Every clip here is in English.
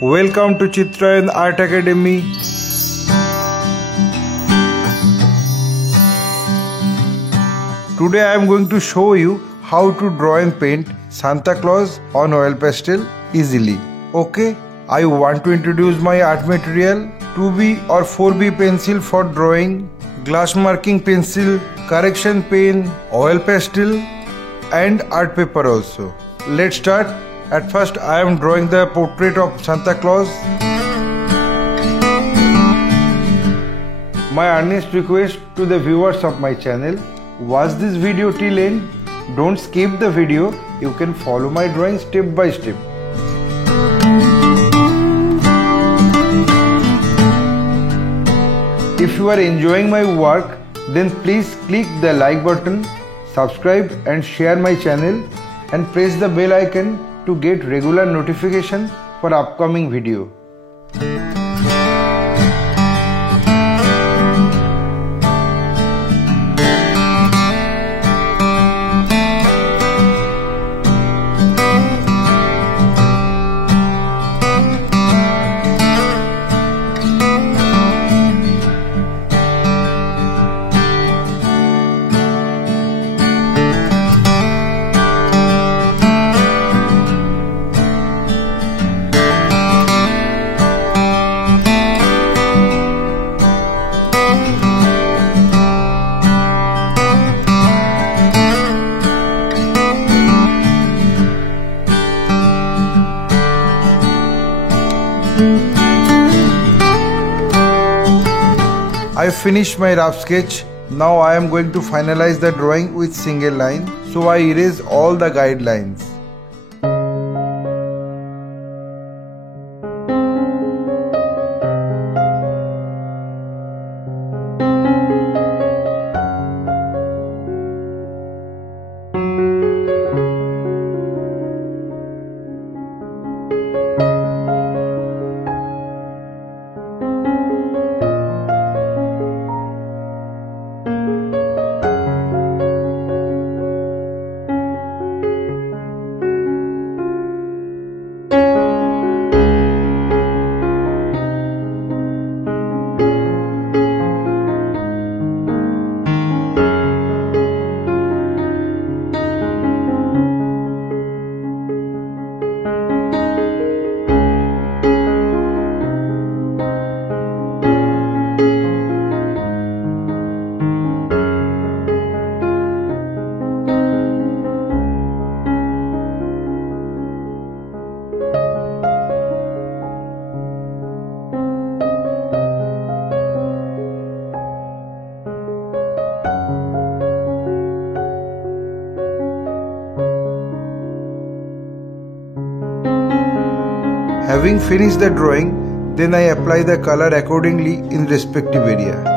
Welcome to Chitrayan Art Academy. Today I am going to show you how to draw and paint Santa Claus on oil pastel easily. Okay, I want to introduce my art material: 2B or 4B pencil for drawing, glass marking pencil, correction pen, oil pastel and art paper also. Let's start. At first I am drawing the portrait of Santa Claus. My earnest request to the viewers of my channel: watch this video till end. Don't skip the video. You can follow my drawing step by step. If you are enjoying my work, then please click the like button, subscribe and share my channel, and press the bell icon to get regular notification for upcoming video. I finished my rough sketch. Now I am going to finalize the drawing with single line. So I erase all the guidelines. Having finished the drawing, then I apply the color accordingly in respective area.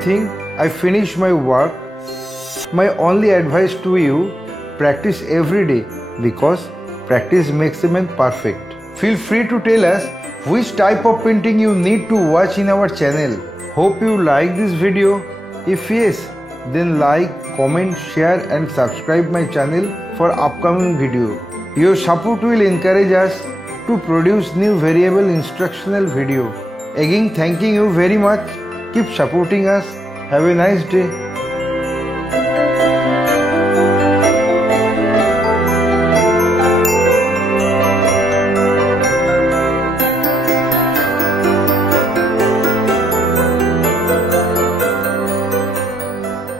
think I finished my work. My only advice to you, practice every day because practice makes a man perfect. Feel free to tell us which type of painting you need to watch in our channel. Hope you like this video. If yes, then like, comment, share and subscribe my channel for upcoming video. Your support will encourage us to produce new variable instructional video. Again, thanking you very much. Keep supporting us. Have a nice day.